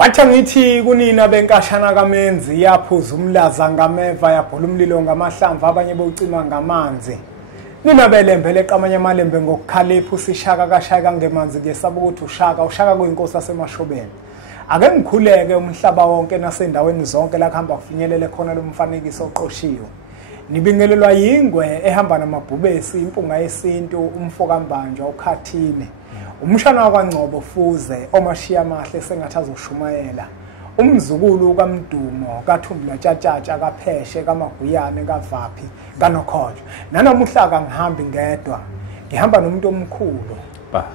Wathi ngithi kunina benkashana kaMenzi yaphuza umlaza ngameva yabhola umlilo ngamahlamvu abanye bocima ngamanzi. Nina belembele qamanye amalembe ngokukhalipha usishaka kashaka ngemanzi ke sabe ukuthi ushaka kuyinkosi yasemashobeni. Ake ngikhuleke umhlaba wonke nasendaweni zonke la kuhamba kufinyelele khona lo mfanekiso oqoshiwe. Nibingelelwa yingwe ehamba namabhubesi impunga yesintu umfoka mbanjwa ukhathine. Umshana wakwaNgcobo Fuze omashiya amahle sengathi azoshumayela. Umzukulu kaMdumo kaThumbula Tshatatsha kaPheshe kaMaguyane kaVaphi kaNokhojo. Nanamuhla ngihambi ngedwa. Ngihamba nomuntu omkhulu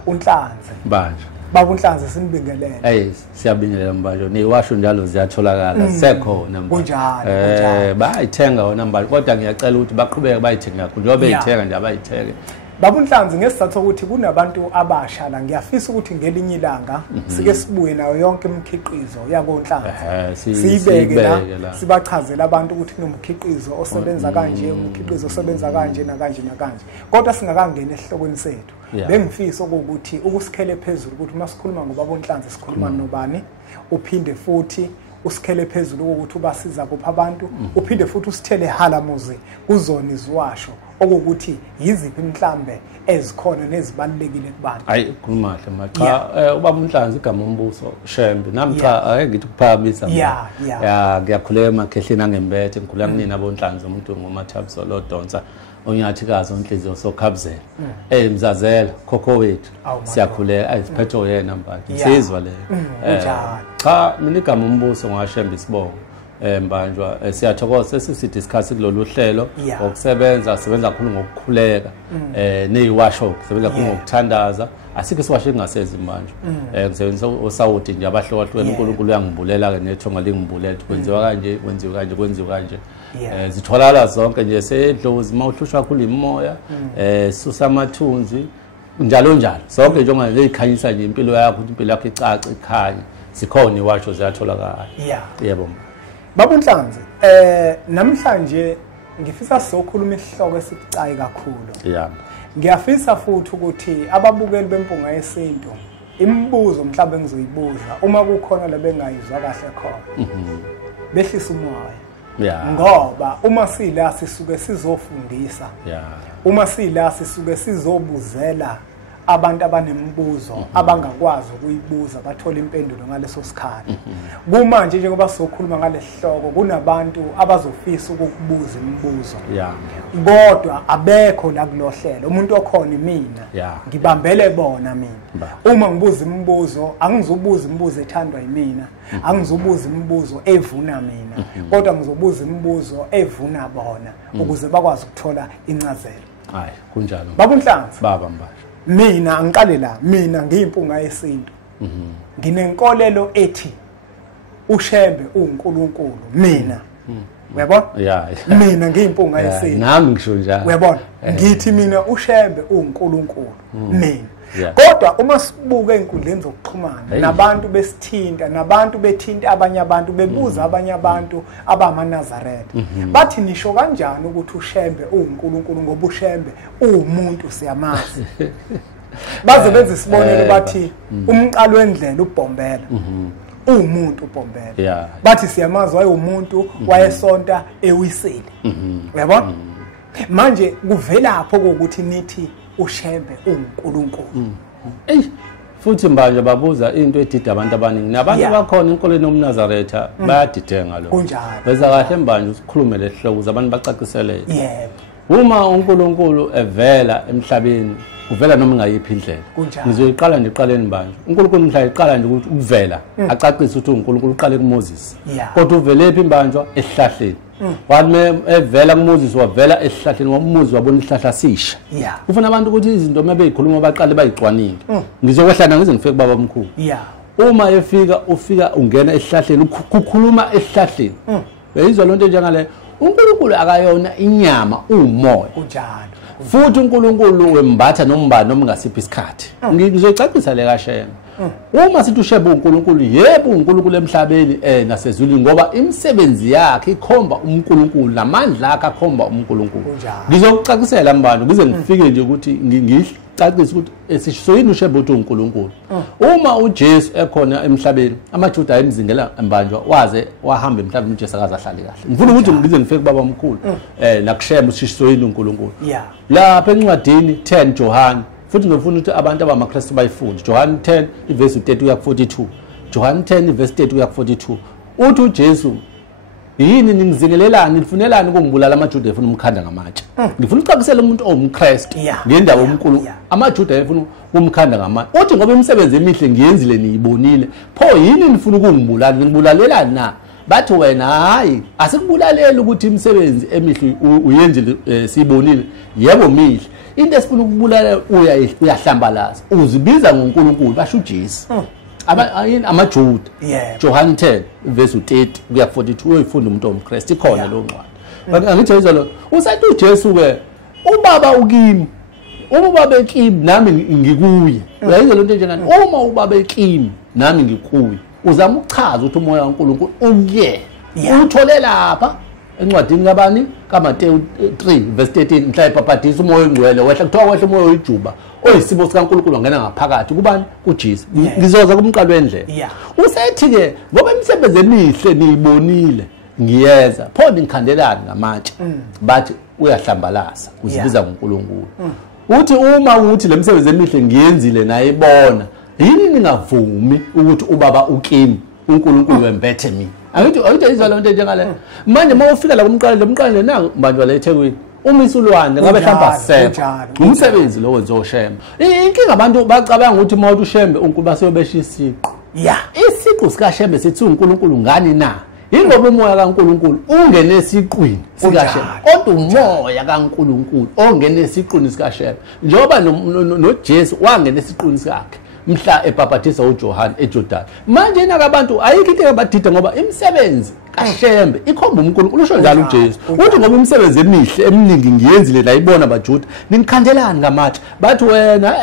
uNhlanzi. Mbanjwa. Baba uNhlanzi sinibingelele. Siyabingelela Mbanjwa. Niwasho njalo ziyatholakala sekhona Mbanjwa. Kunjalo. Bayithenga wona Mbanjwa kodwa ngiyacela ukuthi baqhubeke bayithenga njengoba beyithenga nje abayithenge. Baba uNhlanzi ngesizathu ukuthi kunabantu abasha la ngiyafisa ukuthi ngelinye ilanga sike sibuye nayo yonke imikhiqizo yakoNhlanzi sibeke la sibachazela abantu ukuthi kunomkhiqizo osebenza kanje umkhiqizo osebenza kanje nakanje nakanje kodwa singakangena esihlokweni sethu bengifisa ukuthi ukusikhele phezulu ukuthi masikhuluma ngobaba uNhlanzi sikhuluma nobani uphinde futhi usikhele phezulu ukuthi ubasiza kupha abantu uphinde futhi usithele halamuzi kuzona iziwasho okuthi yiziphi mhlambe ezikhona nezibalekile kubantu. Hayi kumahle macha ubaba uNhlanzi igama umbuso Shembe nami cha ake ngithi kuphakamisa ngiyakhuleka emakhehleni angembethe ngikhuleka kunina boNhlanzi umuntu ngomathabso lodonsa onyathikazi onhliziyo sokhabzela mzazela khokho wethu siyakhuleka ayisiphethe yena mbantu sizwa le cha mina igama umbuso ngashembe isibongo Mbanjwa siyathokoza sesi-discuss kulolu hlelo okusebenza sebenza kakhulu ngokukhuleka neyiwasho sebenza kakhulu ngokuthandaza asikho siwasho engasezi Mbanjwa ngisebenzisa osawuthi nje abahlokahlukene uNkulunkulu uyangibulela ke nethonga lingibulela kwenziwa kanje kwenziwa kanje zitholakala zonke nje sedlozi mawuhlushwa kakhulu imoya susa amathunzi njalo zonke njengoba leyikhanyisa nje impilo yakho icace ikhanye sikhona iwasho ziyatholakala yebo Baba uNhlanzi namhlanje ngifisa sokhuluma isihloko esibucayi kakhulu. Ngiyafisa futhi ukuthi ababukeli bempunga yesintu imibuzo mhlawumbe engizoyibuza uma kukhona lebengayizwa kahle khona. Behlisa umoya. Ngoba uma sila sisuke sizofundisa. Uma sila sisuke sizobuzela abantu abanemibuzo abangakwazi ukuyibuza bathola impendulo ngaleso sikhathi kumanje njengoba sokhuluma ngalesihloko kunabantu abazofisa ukukubuza imibuzo kodwa abekho la kulohlelo umuntu okhona mina ngibambele bona mina uma ngibuza imibuzo angizobuza imibuzo ethandwa yimina angizobuza imibuzo evuna mina kodwa ngizobuza imibuzo evuna bona ukuze bakwazi ukuthola incazelo hayi kunjalo Baba uNhlanzi baba Mbanjwa mina ngiqale la mina ngiyimpunga yesintu nginenkolelo ethi uShembe uNkulunkulu mina uyabona mina ngiyimpunga yesintu nami ngisho njalo uyabona ngithi mina uShembe uNkulunkulu mina kodwa uma sibuka einkundleni zokuxhumana nabantu besithinta nabantu bethinta abanye abantu bebuza abanye abantu abamaNazaretha bathi nisho kanjani ukuthi uShembe uNkulunkulu ngoba uShembe umuntu siyamazi baze benze isibonelo bathi umqalo wendlela uBhombela umuntu uBhombela bathi siyamazi wayeumuntu wayesonta ewisile uyabona manje kuvelapho ukuthi nithi uShembe uNkulunkulu futhi Mbanjwa babuza into edida abantu abaningi nabantu bakhona enkolweni yoMnazaretha bayadidenga lo kunjalo beza kahle Mbanjwa usikhulume lesihloko abantu bacaciselele yebo uma uNkulunkulu evela emhlabeni uvela noma ngayiphi indlela ngizoyiqala nje eqaleni Mbanjwa uNkulunkulu mhla eqala nje ukuthi ukuvela acacise ukuthi uNkulunkulu uqale kuMoses kodwa uvelephi Mbanjwa esihlahleni wathi evela kuMoses wavela esihlahleni wamuzi wabona isihlahla sisha ufuna abantu ukuthi izinto mabeyikhuluma baqale bayicwaninge ngizokwehlana ngize ngifike baba omkhulu uma ufika ungena esihlahleni ukukhuluma esihlahleni beyizwa lonto njengale uNkulunkulu akayona inyama umoya kunjalo futhi uNkulunkulu wembatha nombani noma ngasiphi isikhathi ngizoyicacisa le kaShembe uma sithi uShembe uNkulunkulu yebo uNkulunkulu emhlabeni nasezulwini ngoba imisebenzi yakhe ikhomba uNkulunkulu namandla akhe akhomba uNkulunkulu ngizokucacisela Mbandwa ngize ngifike nje ukuthi cacisa ukuthi esishoyini uShembe uthi uNkulunkulu uma uJesu ekhona emhlabeni amaJuda ayemzingela embanjwa waze wahamba emhlabeni uJesu akaze ahlale kahle ngifuna ukuthi ngibize ngifike kubaba omkhulu nakuShembe usishoyini uNkulunkulu lapha encwadini 10 John futhi ngifuna ukuthi abantu abamaKristu bayifunde John 10 ivesi 30 kuya 42 John 10 ivesi 30 kuya 42 uthi uJesu yini ningizingelelani nifunelani ukungibulala amaJuda efuna umkhanda ngamatshe ngifuna ucakisela umuntu owumKristu ngendawo omkhulu amaJuda efuna umkhanda ngamatshe uthi ngoba imisebenzi emihle ngiyenzile niyibonile pho yini nifuna ukungibulala ngibulalela na bathi wena hayi asikubulaleli ukuthi imisebenzi emihle uyenzile siyibonile yebo mihle into esifuna ukubulala uyahlambalaza uzibiza ngoNkulunkulu basho uJesu amaJuda John 10 verse 30 kuya 42 uyifunda umuntu omKristu ikhona lo ncwadi angithi izolo usathi uJesu ke ubaba ukimi uma ubaba ekimi nami ngikuye uyayizwa lonto njengani uma ubaba ekimi nami ngikuye uzama ukuchaza ukuthi umoya kaNkulunkulu uye uthole lapha encwadini kabani kaMateyu 3 verse 13 mhla epaphatisa umoya ongcwele wehla kuthiwa wehla umoya oyijuba oyisimo sikaNkulunkulu ngena ngaphakathi kubani kuJesu ngizoza kumqalo wendlela usethi ke ngoba imisebenzi emihle niyibonile ngiyeza pho nikhandelani ngamatshe bathi uyahlambalaza uzibiza ngoNkulunkulu uthi uma uthi le misebenzi emihle ngiyenzile nayibona yini ningavumi ukuthi ubaba ukimi uNkulunkulu wembethe mina ayithi izolo into njengale manje mawufika la kumqalo nangu manje la eThekwini umisulwane ngabe mhlawumbe asekho umsebenzi lo wenza uShembe inkinga abantu bacabanga ukuthi mawuthi uShembe uNkulunkulu basebesha isiqu isiqu sika Shembe sithi uNkulunkulu ngani na ingoba umoya kaNkulunkulu ungene esiqwini sika Shembe kodwa umoya kaNkulunkulu ongene esiqwini sika Shembe njengoba noJesu wangena esiqwini sakhe mhla ebhaphathisa uJohn eJordan manje nakabantu ayikho into abadida ngoba imisebenzi kaShembe ikhomba uNkulunkulu usho njalo uJesu uthi ngoba imisebenzi emihle eminingi ngiyenzile la ibona abaJuda ninkhandelani ngamatshe bathi wena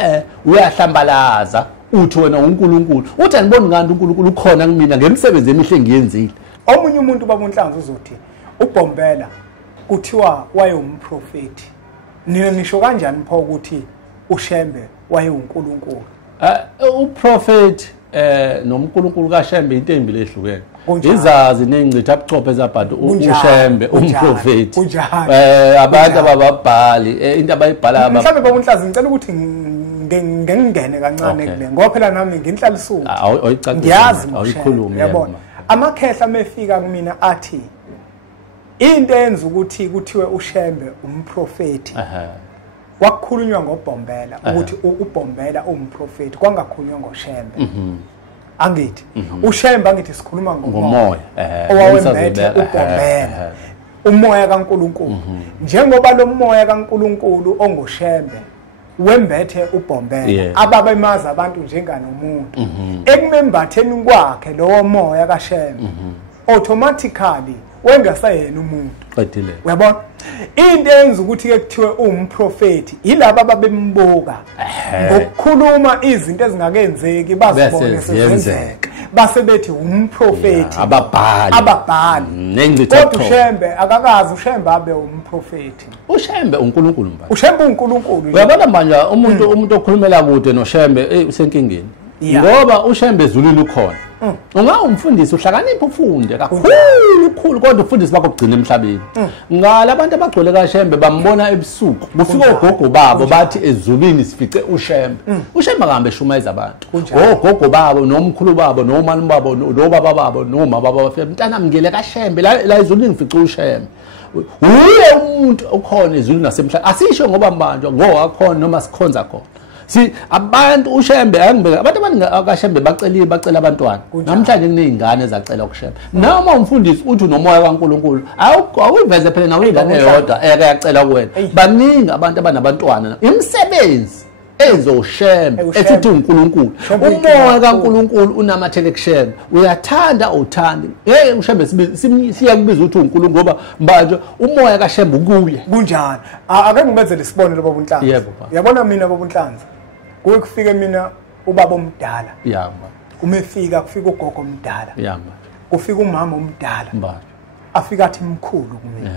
uyahlambalaza uthi wena uNkulunkulu uthi aniboni ngani uNkulunkulu ukhona kumina ngemisebenzi emihle ngiyenzile omunye umuntu babonhlanzi uzothi uBhombela kuthiwa wayewumprofeti nina nisho kanjani pho ukuthi uShembe wayewuNkulunkulu uProfeti noMkulunkulu kaShembe into embi lehlukene izazi nengcitha abuchophe ezabhadu uShembe umprofeti abantu abababhali into abayibhala mhlawumbe babonhlazi ngicela ukuthi ngengene kancane kule ngoba phela nami nginhlala isuku ngiyazi awuyikhulumi yabona amakhehla mefika kumina athi into enza ukuthi kuthiwe uShembe umprofeti wakukhulunywa ngoBhombela ukuthi uBhombela umprofeti kwangakhulunywa ngoShembe angithi uShembe angithi sikhuluma ngomoya owawembethe uBhombela umoya kaNkulunkulu njengoba lo moya kaNkulunkulu ongoShembe wembethe uBhombela ababemaza abantu njenganomuntu ekumembatheni kwakhe lowo moya kaShembe automatically wengasayena umuntu qedile uyabona into enza ukuthi ke kuthiwe umprofeti yilabo ababembuka ngokukhuluma izinto ezingakenzeki bazibone sezenzeka base bethi umprofeti ababhali nengcitha kodwa uShembe akakazi uShembe abe umprofeti uShembe uNkulunkulu manje uShembe uNkulunkulu uyabona manje umuntu okhulumela kude noShembe usenkingeni ngoba uShembe ezulwini ukhona ungawumfundisi uhlakanipha ufunde kakhulu kodwa ufundisi bakho kugcina emhlabeni ngala abantu abagcwele kaShembe bambona ebusuku kufika ogogo babo bathi ezulwini sifice uShembe uShembe akambe shumayiza abantu ogogo babo nomkhulu babo nomani babo nobaba babo noma baba bafika mntanami ngele kaShembe la ezulwini fice uShembe uye umuntu okhona ezulwini nasemhlabeni asisho ngoba mbanjwa ngowakhona noma sikhonza khona si abantu uShembe angibeka abantu abaningi akaShembe bacela abantwana namhlanje kunezingane ezacela ukuShembe noma umfundisi uthi nomoya kaNkulunkulu awuveze phela nawe ingane eyodwa eyacela kuwena baningi abantu abanabantwana imisebenzi ezoShembe esithi uNkulunkulu umoya kaNkulunkulu unamathele kuShembe uyathanda uthandi uShembe siyakubiza ukuthi uNkulunkulu ngoba manje umoya kaShembe ukuye kunjani ake ngibenzele isibonelo babonhlanzi yabona mina babonhlanzi kuwe kufike mina ubaba omdala umefika kufika ugogo omdala kufika umama omdala afika athi mkhulu kumina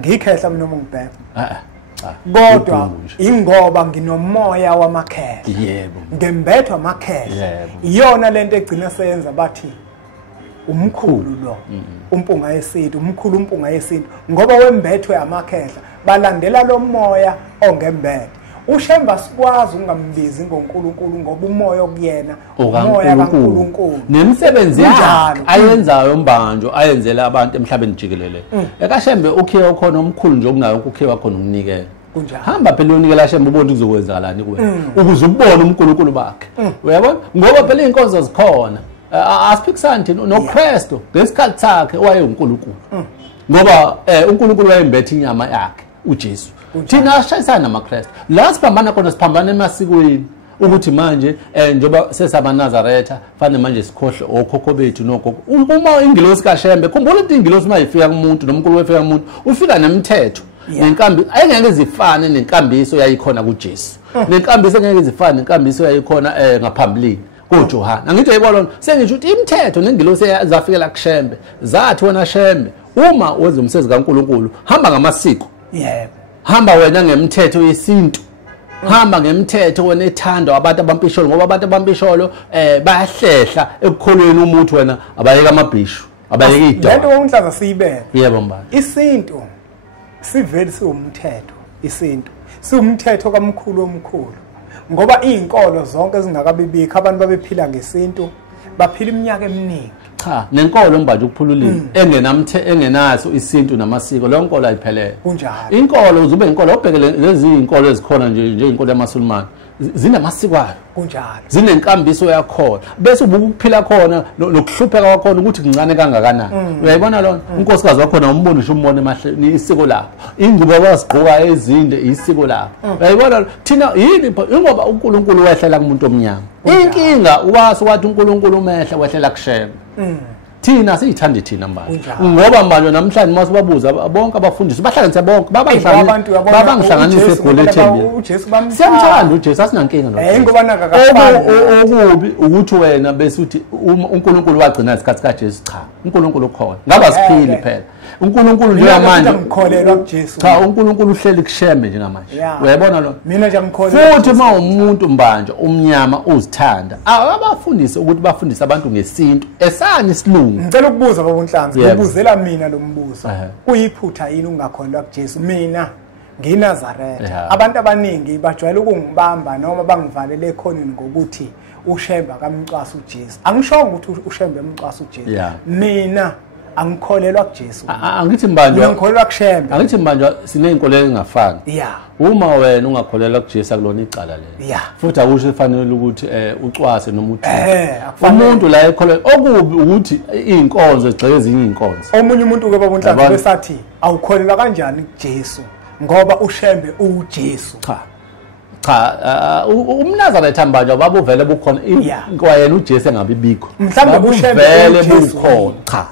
ngikhehla mina ngibheka kodwa ingoba nginomoya wamakhehla yebo ngembethwa amakhehla iyona lento egcina seyenza bathi umkhulu lo umpunga yesintu umkhulu umpunga yesintu ngoba wembethwe amakhehla balandela lo moya ongembethe uShemba sikwazi ungambizi ngoNkulunkulu ngoba umoya okuyena umoya kaNkulunkulu nemisebenzi yakhe ayenzayo mbanjo ayenzela abantu emhlabeni jikelele ekaShembe ukhiye khona omkhulu nje okunayo ukhiye khona ukunikela hamba phela unikela Shembe ubone ukuzokwenzakalani kuwena ukuze ubone uNkulunkulu bakhe uyabona ngoba phela inkonzo zikhona asiphikisani noKristu ngesikhathi sakhe wayeUNkulunkulu ngoba uNkulunkulu wayembethe inyama yakhe uJesu thina ashayisana namaKristu la siphambana khona siphambana emasikweni ukuthi manje njoba sesabanazaretha fanele manje sikhohle okhokho bethu nokhokho uma ingilosi kaShembe khumbula ukuthi ingilosi mayifika kumuntu noMkhulu wefika kumuntu ufika nemithetho nenkambi ayengeke zifane nenkambiso yayikhona kuJesu nenkambiso engeke zifane nenkambiso yayikhona ngaphambilini kuJohana angithi yayibona sengisho ukuthi imithetho nengilosi zafikela kuShembe zathi wena Shembe uma wenza umsebenzi kaNkulunkulu hamba ngamasiko yebo hamba wena ngemithetho yesintu hamba ngemithetho wena ethanda abantu abampisholo ngoba abantu abampisholo bayahlehla ekukholweni umuntu wena abayeka amabhishu abayeka idolo lento onhlaza siyibeke yebo mbala isintu siveli siwumthetho isintu siwumthetho kaMkhulu omkhulu ngoba izinkolo zonke ezingakabibikho abantu babephila ngesintu baphila iminyaka eminingi cha nenkolo manje ukuphululile engenaso isintu namasiko lo nkolo ayiphelele kunjalo inkolo uzube inkolo obhekele lezi inkolo ezikhona nje inkolo yamaSulumane zinamasiko ayo kunjalo zinenkambiso yakhona bese ubuka ukuphila khona nokuhlupheka kwakhona ukuthi kuncane kangakanani uyayibona lona unkosikazi wakhona umbonisha umbone emahleni isiko lakho ingubo abasigqoka ezinde isiko lakho uyayibona thina yini ngoba uNkulunkulu wehlela kumuntu omnyama inkinga uwazi wathi uNkulunkulu umehla wehlela kuShembe thina siyithanda thina manje ngoba manje namhlanje masibabuza bonke abafundisi bahlanganise bonke babangihlanganise egoletheni uJesu bamthanda siyamthanda uJesu asinankinga no ngoba nakakafani okubi ukuthi wena bese uthi uNkulunkulu wagcina isikhathi kaJesu cha uNkulunkulu ukhona ngaba siphili phela uNkulunkulu nje manje ngikholelwa kuJesu cha uNkulunkulu uhleli kuShembe njengamanje uyayibona lo mina nje ngikholelwa futhi uma umuntu mbanje umnyama uzithanda abafundisi ukuthi bafundise abantu ngesintu esani isilungu ngicela ukubuza babonhlanzi ngibuzela mina lo mbuzo kuyiphutha yini ungakholelwa kuJesu mina ngiNazaretha abantu abaningi bajwayele ukungibamba noma bangivalele ekhoneni ngokuthi uShembe akamcwasa uJesu angishongo ukuthi uShembe emcwasa uJesu mina angikholelwa kuJesu angithi manje ngikholelwa kuShembe angithi manje sineyinkolelo ezingafani uma wena ungakholelwa kuJesu akulona icala lelo futhi akusho efanele ukuthi ucwase noma uthi umuntu la ekholelwa okubi ukuthi izinkonzo egceke ezinye izinkonzo omunye umuntu ke babonhlanzi besathi awukholelwa kanjani kuJesu ngoba uShembe uJesu cha umNazaretha manje babuvele bukhona kwayena uJesu engabibikho mhlawumbe uShembe vele bukhona cha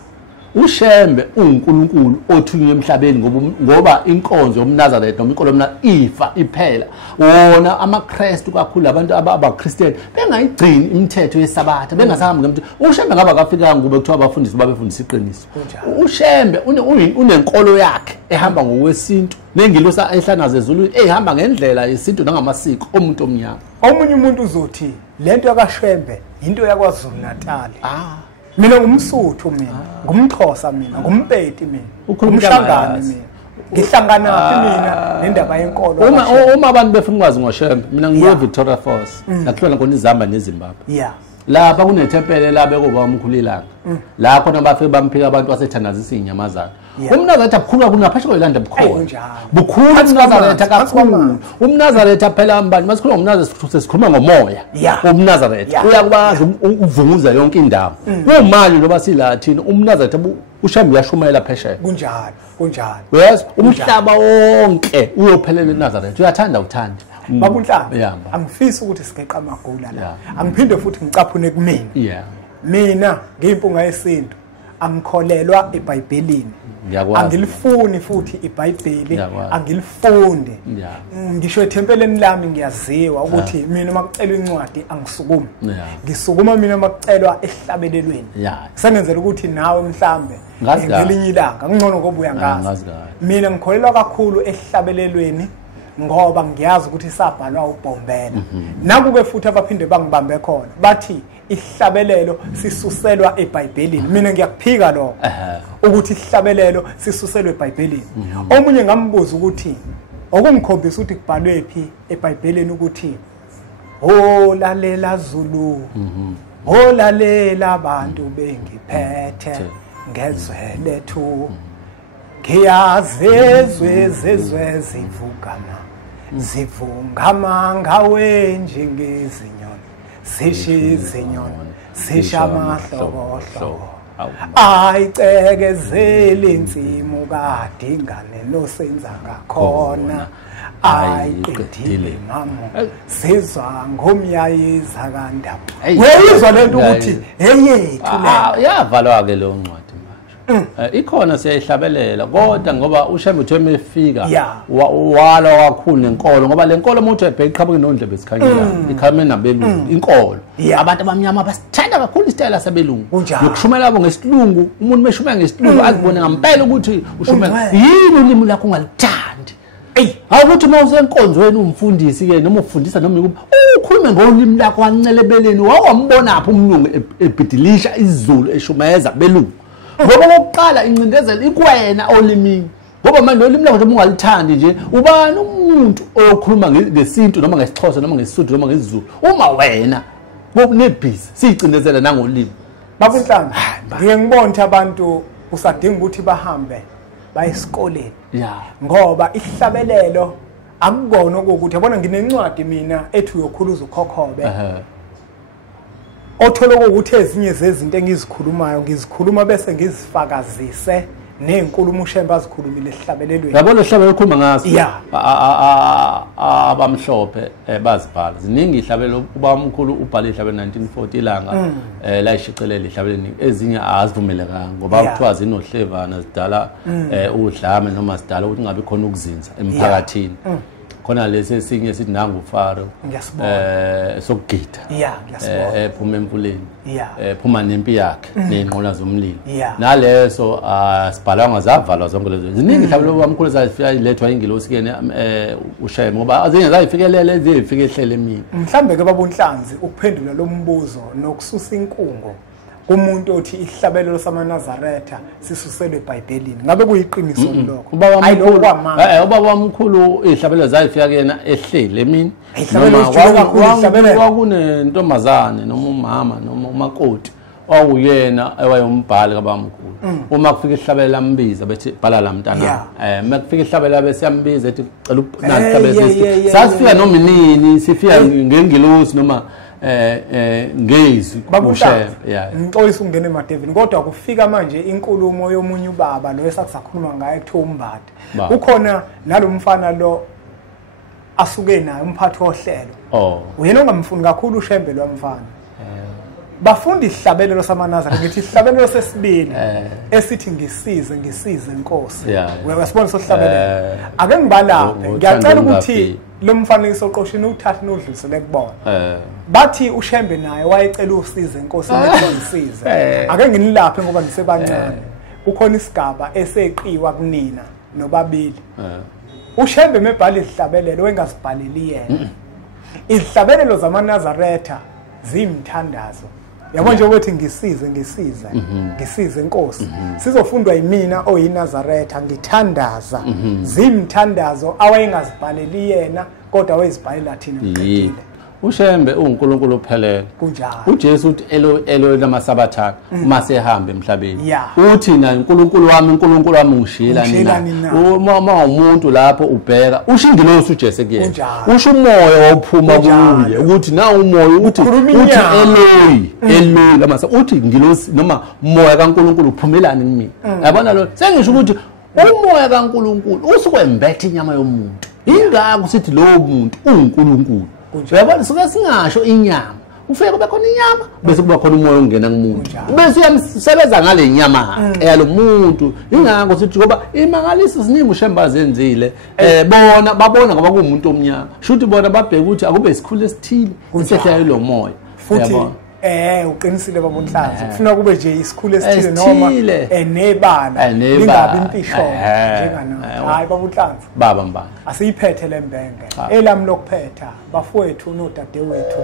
uShembe uNkulunkulu othunywe emhlabeni ngoba inkonzo yomNazaretha noma inkolo yomNazaretha ifa iphela wona amaKristu kakhulu abantu abaKristiani bengayigcini imithetho yeSabatha bengasahambi ngemthetho uShembe ngaba kafika ngube kuthiwa abafundisi babefundisa iqiniso uShembe unenkolo yakhe ehamba ngokwesintu nengilosi ehlanaze ezulwini ehamba ngendlela yesintu nangamasiko omuntu omnyama omunye umuntu uzothi lento yakaShembe into yakwaZulu Natal mina ngumSuthu mina ngumXhosa mina nguMpedi mina umhlangano mina ngihlangana mina nendaba yenkolo uma abantu befuna ukwazi ngoShembe mina ngibuye Victoria Falls lakuhlola khona iZambia neZimbabwe lapha kunethempele labekuba umkhulilanga la khona bafike bamphika abantu basethandazisa inyamazana umNazaretha bukhulu kunaphashe kwelanda bukhulu umNazaretha kakhulu umNazaretha phela mbani masikhuluma ngomNazaretha sesikhuluma ngomoya umNazaretha uyakwazi ukuvunguza yonke indawo umali loba silathini umNazaretha uShembe uyashumayela phesheya kunjalo yes umhlaba wonke uyophelela eNazaretha uyathanda uthanda babunhlanga angifisi ukuthi sigeqa amagula la angiphinde futhi ngicaphune kumina mina ngiyimpunga yesintu angikholelwa eBhayibhelini angilifuni futhi iBhayibheli angilifunde ngisho ethempeleni lami ngiyaziwa ukuthi mina makucelwa incwadi angisukumi ngisukuma mina makucelwa ehlabelelweni sengenzela ukuthi nawe mhlambe ngelinye ilanga ngingcono ngoba uyangazi mina ngikholelwa kakhulu ehlabelelweni ngoba ngiyazi ukuthi sabhalwa uBhombela. Nakuke futhi abaphinde bangibambe khona bathi ihlabelelo sisuselwa eBhayibhelini. Mina ngiyakuphika lo ukuthi ihlabelelo sisuselwa eBhayibhelini. Omunye ngambuza ukuthi okungikhombisa ukuthi kubhalwe phi eBhayibhelini ukuthi lalela Zulu lalela abantu bengiphethe ngezwe lethu ngiyazezwe zezwe zivungama ngawe njengezinyoni sishizinyoni sishamahlokohlo ayicekezele insimu kadingane nosenza ngakhona ayiqedile mamo sizwa ngomyayiza kandaba weyizwa lento ukuthi heyethu le yavalwa ke lo ncwadi manje ikhona siyayihlabelela kodwa ngoba uShembe utheme efika wala kakhulu nenkolo ngoba lenkolo umuntu ebheka iqhabuke nondlebe esikhanyela ikhame nabelungu inkolo abantu abamnyama basithanda kakhulu isitayela sabelungu nokushumela yabo ngesilungu umuntu meshumela ngesilungu azibone ngempela ukuthi ushumela yini ulimi lakho ungalithandi awukuthi mawuse enkonzweni umfundisi ke noma ufundisa noma ukhulume ngolimi lakho wancelebeleni wawambona apha umlungu ebhidilisha isiZulu eshumeza belungu ngoba oqala incindezela ikwena olimini ngoba manje olimi lakho nje ungalithandi nje ubani umuntu okhuluma ngesintu noma ngesixhosa noma ngesisuthu noma ngesiZulu uma wena nebhizi sicindezela nangolimi bakunhlanga ngiye ngibona abantu usadinga ukuthi bahambe bayesikoleni ngoba ihlabelelo akukona ukuthi yabona nginencwadi mina ethi uyokhuluza ukhokhobe othola ukuthi ezinye zezinto engizikhulumayo ngizikhuluma bese ngizifakazise nezinkulumo uShembe azikhulumile esihlabelelweni yabona ihlabelelo ekhuluma ngaso abamhlophe bazibhala ziningi ihlabelelo ubamkhulu ubhale ihlabelelo 1940 ilanga la ishicelela ihlabelelo ezinye azivumelekanga ngoba kuthiwa zinohlevana zidala udlame noma zidala ukuthi ngabe khona ukuzinza emphakathini khona lesi esinye sithi nangu Faro sokugida ephuma emfuleni phuma nempi yakhe nenqola zomlilo naleso sibhalwa zavalwa zonke lezo ziningi ihlabelelo bamkhulu zafika ilethwa ingilosi ke uShembe ngoba azinye zayifikelele ezifike ehlele emini mhlambe ke babunhlanzi ukuphendula lo mbuzo nokususa inkungo kumuntu othi ihlabelelo samaNazaretha sisuselwe eBhayibhelini ngabe kuyiqiniso lokho ubaba wamkhulu ihlabelelo zayifika kuyena ehlele emini wakunentombazane noma umama noma umakoti wawuyena ewayombhali kabamkhulu uma kufika ihlabelelo ambiza bethi bhala la mntana uma kufika ihlabelelo besiyambiza ethi cela unahlabelelo sasifika noma inini sifika ngengilosi noma ngezi uShembe ngixolisa ungene emadevini kodwa kufika manje inkulumo yomunye ubaba lo esakusakhuluma ngaye kuthiwa uMbade ukhona nalomfana lo asuke naye umphathi ohlelo uyena ongamfuni kakhulu uShembe lo mfana bafunda ihlabelelo samaNazaretha ngithi ihlabelelo sesibili esithi ngisize inkosi uyasibona sohlabelelo ake ngibalaphe ngiyacela ukuthi lo mfanekiso oqoshini uthathe nodlulisele kubona bathi uShembe naye wayecela usize inkosi ngisize ake nginilaphe ngoba ngisebancane ukhona isigaba eseqiwa kunina nobabili uShembe mebhala ihlabelelo wengasibhaleli yena ihlabelelo zamaNazaretha zimthandazo yabo nje ukuthi ngisize inkosi sizofundwa yimina oyinazaretha ngithandaza zimthandazo awayengazibhaleli yena kodwa wayezibhalela thina ngqedile uShembe uNkulunkulu ophelele kunjalo uJesu uthi elo lamasabatha masehamba emhlabeni uthi na uNkulunkulu wami ngishila nina uma umuntu lapho ubheka usho ingilosi uJesu kuyena usho umoya ophuma kuye ukuthi na umoya uthi Eloi lamasa uthi ingilosi noma umoya kaNkulunkulu uphumelani kimi yabona lo sengisho ukuthi umoya kaNkulunkulu usukwembetha inyama yomuntu ingakho sithi lo muntu uNkulunkulu uyabona suke singasho inyama ufike kube khona inyama bese kuba khona umoya ongena kumuntu bese uyamsebenza ngale nyama yalo muntu ingakho sithi ngoba imangaliso ziningi uShembe azenzile babona ngoba kuumuntu omnyama shuthi bona babheka ukuthi akube isikhulu esithile esihlayo lo moya futhi uqinisile baba uNhlanzi kufuna kube nje isikhulu esithile noma nebala lingabi impisho njengana hayi baba uNhlanzi baba mbani asiyiphethe lembenge elami lokuphetha bafowethu nodadewethu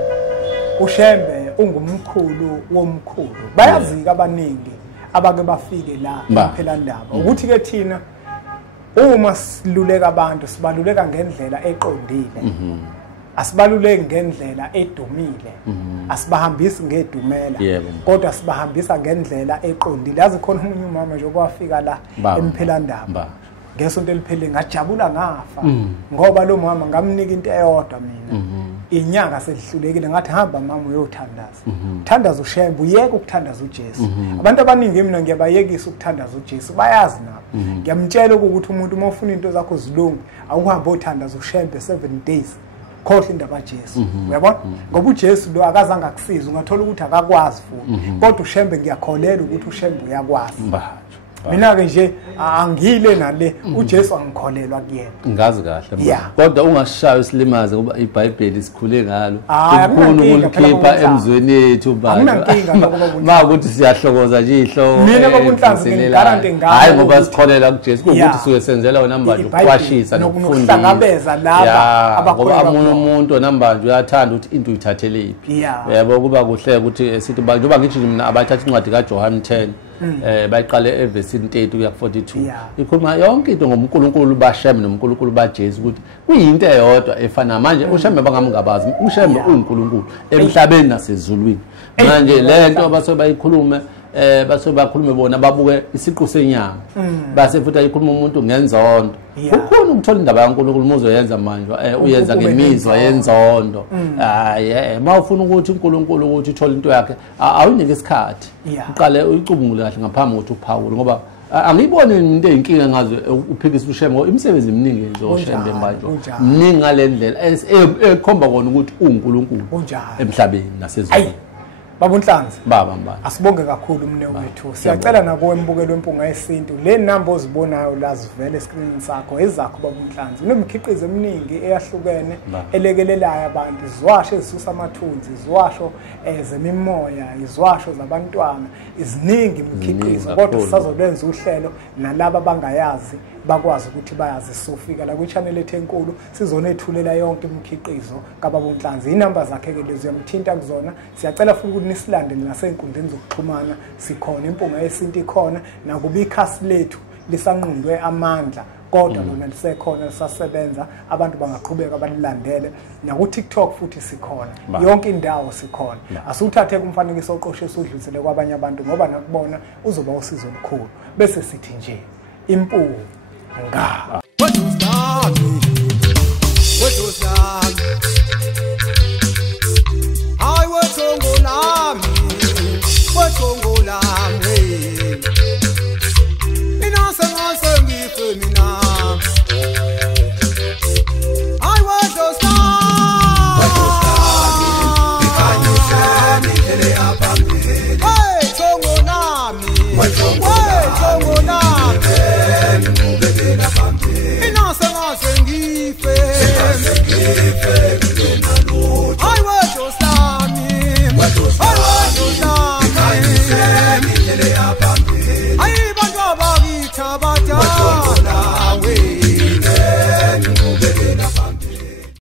uShembe ungumkhulu womkhulu bayazika abaningi abake bafike la phela ndaba ukuthi ke thina uma siluleka abantu sibaluleka ngendlela eqondile asibaluleki ngendlela edumile asibahambisi ngedumela kodwa sibahambisa ngendlela eqondile yazi khona umunye umama nje okwafika la emphelandaba ngesonto eliphelele ngajabula ngafa ngoba lo mama ngamnika into eyodwa mina inyanga selihlulekile ngathi hamba mama uyothandaza thandaza uShembe uyeke ukuthandaza uJesu abantu abaningi mina ngiyabayekisa ukuthandaza uJesu bayazi nabo ngiyamtshela ukuthi umuntu uma ufuna into zakho zilunge awuhambe uthandaza uShembe 7 days khohle indaba kaJesu uyabona ngoba uJesu lo akazange akusiza ungathola ukuthi akakwazi futhi kodwa uShembe ngiyakholelwa ukuthi uShembe uyakwazi mina ke nje angile nale uJesu angikholelwa kuyena ngazi kahle kodwa ungashayo isilimaze ngoba iBhayibheli sikhule ngalo ukhulu ukulikhipha emzweni yethu ba ukuthi siyahlokoza nje ihloko mina baba uNhlanzi ngigarante ngalo hayi ngoba sikholela kuJesu ukuthi suke senzela wona manje ukwashisa nokuhlangabeza laba abakholwa umuntu namanje uyathanda ukuthi into uyithathele iphi yabo kuba kuhle ukuthi sithi njengoba ngithi mina abathatha incwadi kaJohn 10 bayiqale evesini 30 kuya 42 ikhuluma yonke into ngoMkhulunkulu baShembe noMkhulunkulu baJesu ukuthi kuyinto eyodwa efana manje uShembe bangamngabazi uShembe uNkulunkulu emhlabeni nasezulwini manje lento baso bayikhulume baso bakhulume bona babuke isiqu senyanga base futhi ayikhuluma umuntu ngenzondo ukhona ukuthola indaba kaNkulunkulu umozoyenza manje uyenza ngemizwa yenzondo mawufuna ukuthi uNkulunkulu ukuthi uthole into yakhe awunike isikhathi uqale uyicubungule kahle ngaphambi ukuthi uphawule ngoba angiyiboni into eyinkinga ngazo uphikisa uShembe ngoba imisebenzi eminingi nje oShembe manje mningi ngalendlela ekhomba kona ukuthi uNkulunkulu emhlabeni nasezulwini baba uNhlanzi baba mbani asibonge kakhulu umne wethu siyacela nakuwe mbukelo wempunga yesintu le number ozibonayo la zivela escreen sakho ezakho baba uNhlanzi unemikhiqizo eminingi eyahlukene elekelelayo abantu izwasho ezisusa amathunzi izwasho zemimoya izwasho zabantwana iziningi imikhiqizo kodwa sisazolenza uhlelo nalabo abangayazi bakwazi ukuthi bayazi sofika la ku channel ethu enkulu sizonethulela yonke imikhiqizo kababa uNhlanzi inamba zakhe ke lezi uyamthinta kuzona siyacela futhi ukuthi nisilandele nasenkundleni zokuxhumana sikhona impunga yesintu ikhona nakuba ikhasi lethu lisanqundwe amandla kodwa lona lisekhona lisasebenza abantu bangaqhubeka balilandele na ku TikTok futhi sikhona yonke indawo sikhona asuthathe kumfanekiso oqoshe usudlulisele kwabanye abantu ngoba nakubona uzoba usizo olukhulu bese sithi nje impunga